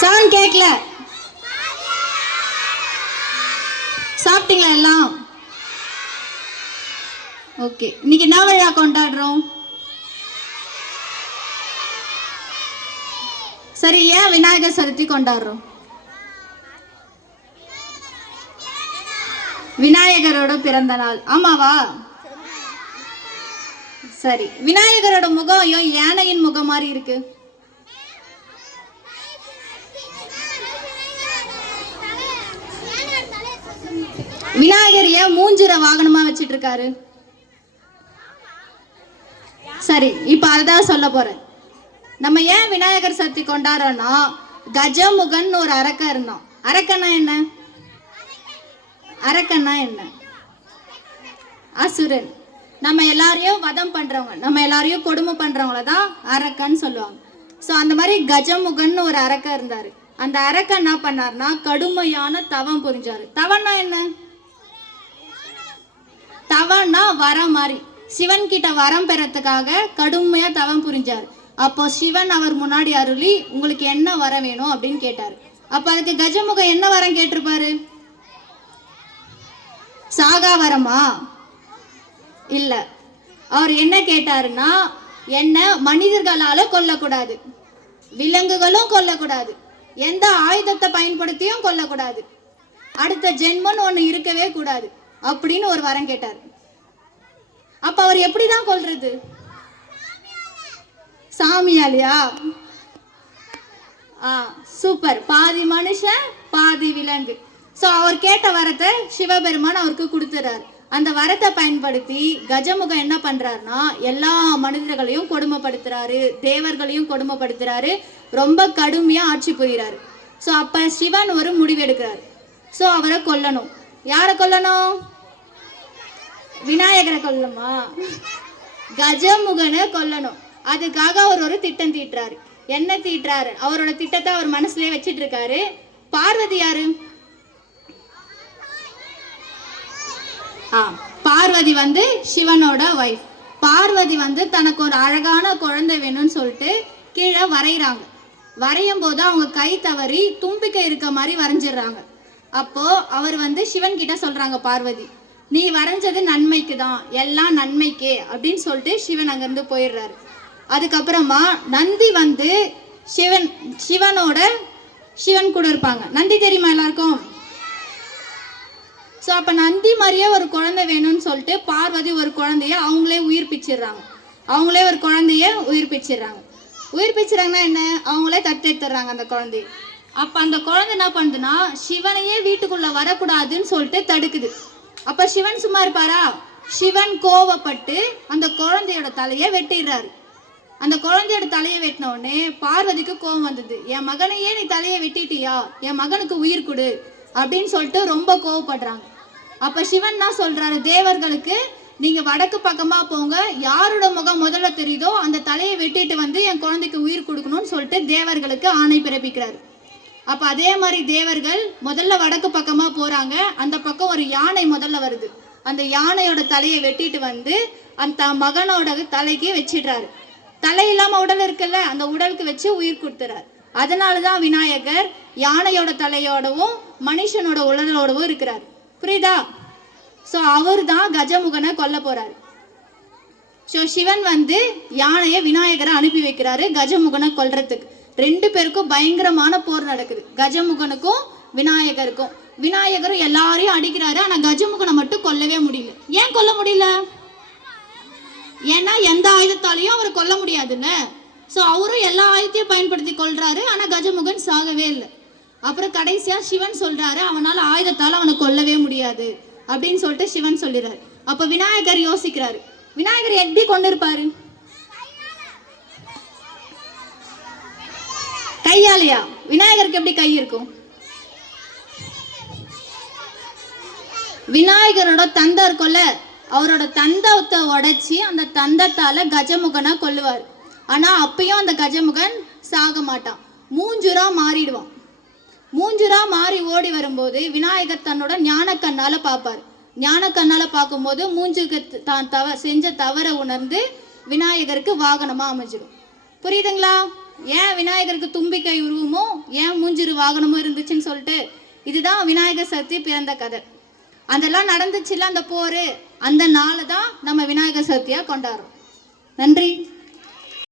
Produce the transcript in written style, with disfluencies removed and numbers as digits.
Sound கேட்கல. சாப்பிட்டீங்களா எல்லாம்? ஓகே, இன்னைக்கு என்ன விழா கொண்டாடுறோம்? சரி, ஏன் விநாயகர் சதுர்த்தி கொண்டாடுறோம்? விநாயகரோட பிறந்த நாள். ஆமாவா? சரி, விநாயகரோட முகம் யானையின் முகம் மாதிரி இருக்கு. விநாயகர் ஏன் மூஞ்சிர வாகனமா வச்சிட்டு இருக்காரு? சரி, இப்ப அதான் சொல்ல போறேன். நம்ம ஏன் விநாயகர் சதுர்த்தி கொண்டாடுறோம்னா, கஜமுகன் ஒரு அரக்கன் இருந்தான். அரக்கன்னா என்ன? அரக்கன்னா என்ன? அசுரன். நம்ம எல்லாரையும் வதம் பண்றவங்க, நம்ம எல்லாரையும் கொடுமை பண்றவங்கள தான் அரக்கன்னு சொல்லுவாங்க. ஸோ அந்த மாதிரி கஜமுகன் ஒரு அரக்கன் இருந்தாரு. அந்த அரக்கன் என்ன பண்ணார்னா, கடுமையான தவம் புரிஞ்சாரு. தவம்னா என்ன? தவம்னா வரம் மாதிரி. சிவன் கிட்ட வரம் பெறத்துக்காக கடுமையா தவம் புரிஞ்சாரு. அப்போ சிவன் அவர் முன்னாடி அருளி, உங்களுக்கு என்ன வரம் வேணும் அப்படின்னு கேட்டாரு. அப்ப அதுக்கு கஜமுகம் என்ன வரம் கேட்டிருப்பாரு? சாகா வரமா? இல்ல. அவர் என்ன கேட்டாருன்னா, என்ன மனிதர்களால கொல்லக்கூடாது, விலங்குகளும் கொல்லக்கூடாது, எந்த ஆயுதத்தை பயன்படுத்தியும் கொல்லக்கூடாது, அடுத்த ஜென்மன் ஒண்ணு இருக்கவே கூடாது அப்படின்னு ஒரு வரம் கேட்டார். அப்ப அவர் எப்படிதான் கொல்றது? சாமியாலியா? சூப்பர். பாதி மனுஷன் பாதி விலங்கு. ஸோ அவர் கேட்ட வரத்தை சிவபெருமான் அவருக்கு கொடுத்துறாரு. அந்த வரத்தை பயன்படுத்தி கஜமுகம் என்ன பண்றாருன்னா, எல்லா மனிதர்களையும் கொடுமைப்படுத்துறாரு, தேவர்களையும் கொடுமைப்படுத்துறாரு, ரொம்ப கடுமையா ஆட்சி புரிகிறாரு. ஸோ அப்ப சிவன் ஒரு முடிவு எடுக்கிறார். ஸோ அவரை கொல்லணும். யாரை கொல்லணும்? விநாயகரை கொல்லணுமா? கஜமுகனை கொல்லணும். அதுக்காக அவர் ஒரு திட்டம் தீட்டுறாரு. என்ன தீட்டுறாரு? அவரோட திட்டத்தை அவர் மனசுலயே வச்சிட்டு இருக்காரு. பார்வதி யாரு? பார்வதி வந்து சிவனோட வைஃப். பார்வதி வந்து தனக்கு ஒரு அழகான குழந்தை வேணும்னு சொல்லிட்டு கீழே வரைகிறாங்க. வரையும் போது அவங்க கை தவறி தும்பிக்கை இருக்க மாதிரி வரைஞ்சிடுறாங்க. அப்போ அவர் வந்து சிவன் கிட்ட சொல்றாங்க, பார்வதி நீ வரைஞ்சது நன்மைக்கு தான், எல்லாம் நன்மைக்கே அப்படின்னு சொல்லிட்டு சிவன் அங்கிருந்து போயிடுறாரு. அதுக்கப்புறமா நந்தி வந்து சிவன் கூட இருப்பாங்க. நந்தி தெரியுமா எல்லாருக்கும்? ஸோ அப்போ நந்தி மாதிரியே ஒரு குழந்தை வேணும்னு சொல்லிட்டு பார்வதி ஒரு குழந்தைய அவங்களே உயிர்ப்பிச்சிடுறாங்க. உயிர்ப்பிச்சிடுறாங்கன்னா என்ன? அவங்களே தத்தெடுத்துறாங்க அந்த குழந்தைய. அப்போ அந்த குழந்தை என்ன பண்ணுதுன்னா, சிவனையே வீட்டுக்குள்ள வரக்கூடாதுன்னு சொல்லிட்டு தடுக்குது. அப்போ சிவன் சும்மா இருப்பாரா? சிவன் கோவப்பட்டு அந்த குழந்தையோட தலையை வெட்டிடுறாரு. அந்த குழந்தையோட தலையை வெட்டின உடனே பார்வதிக்கு கோவம் வந்தது. என் மகனையே நீ தலையை வெட்டிட்டியா, என் மகனுக்கு உயிர் கொடு அப்படின்னு சொல்லிட்டு ரொம்ப கோவப்படுறாங்க. அப்ப சிவன் தான் சொல்றாரு தேவர்களுக்கு, நீங்க வடக்கு பக்கமா போங்க, யாரோட முகம் முதல்ல தெரியுதோ அந்த தலையை வெட்டிட்டு வந்து என் குழந்தைக்கு உயிர் கொடுக்கணும்னு சொல்லிட்டு தேவர்களுக்கு ஆணை பிறப்பிக்கிறாரு. அப்ப அதே மாதிரி தேவர்கள் முதல்ல வடக்கு பக்கமா போறாங்க. அந்த பக்கம் ஒரு யானை முதல்ல வருது. அந்த யானையோட தலையை வெட்டிட்டு வந்து அந்த மகனோட தலைக்கு வச்சிடுறாரு. தலை இல்லாம உடல் இருக்குல்ல, அந்த உடலுக்கு வச்சு உயிர் கொடுத்துறாரு. அதனாலதான் விநாயகர் யானையோட தலையோடவும் மனுஷனோட உடலோடவும் இருக்கிறார். புரியுதா? ஸோ அவர் தான் கஜமுகனை கொல்ல போறாரு. ஸோ சிவன் வந்து யானையை விநாயகரை அனுப்பி வைக்கிறாரு கஜமுகனை கொல்றதுக்கு. ரெண்டு பேருக்கும் பயங்கரமான போர் நடக்குது, கஜமுகனுக்கும் விநாயகருக்கும். விநாயகரும் எல்லாரையும் அடிக்கிறாரு. ஆனா கஜமுகனை மட்டும் கொல்லவே முடியல. ஏன் கொல்ல முடியல? ஏன்னா எந்த ஆயுதத்தாலையும் அவர் கொல்ல முடியாதுல்ல. ஸோ அவரும் எல்லா ஆயுதத்தையும் பயன்படுத்தி கொள்றாரு. ஆனா கஜமுகன் சாகவே இல்லை. அப்புறம் கடைசியா சிவன் சொல்றாரு, அவனால ஆயுதத்தால அவனை கொல்லவே முடியாது அப்படின்னு சொல்லிட்டு சிவன் சொல்லிடுறாரு. அப்ப விநாயகர் யோசிக்கிறாரு, விநாயகர் எப்படி கொண்டு இருப்பாரு? கையாலையா? விநாயகருக்கு எப்படி கை இருக்கும்? விநாயகரோட தந்தை இருக்கும்ல, அவரோட தந்தத்தை உடைச்சி அந்த தந்தத்தால கஜமுகனா கொல்லுவார். ஆனா அப்பயும் அந்த கஜமுகன் சாக மாட்டான், மூஞ்சுரா மாறிடுவான். மூஞ்சுரா மாறி ஓடி வரும்போது விநாயகர் தன்னோட ஞான கண்ணால பார்ப்பார். ஞான கண்ணால பார்க்கும்போது மூஞ்சுக்கு தான் செஞ்ச தவறை உணர்ந்து விநாயகருக்கு வாகனமா அமைஞ்சிடும். புரியுதுங்களா? ஏன் விநாயகருக்கு தும்பிக்கை உருவமும் ஏன் மூஞ்சிரு வாகனமும் இருந்துச்சுன்னு சொல்லிட்டு இதுதான் விநாயகர் சதுர்த்தி பிறந்த கதை. அதெல்லாம் நடந்துச்சுல அந்த போர், அந்த நாளை தான் நம்ம விநாயகர் சதுர்த்தியாக கொண்டாடுறோம். நன்றி.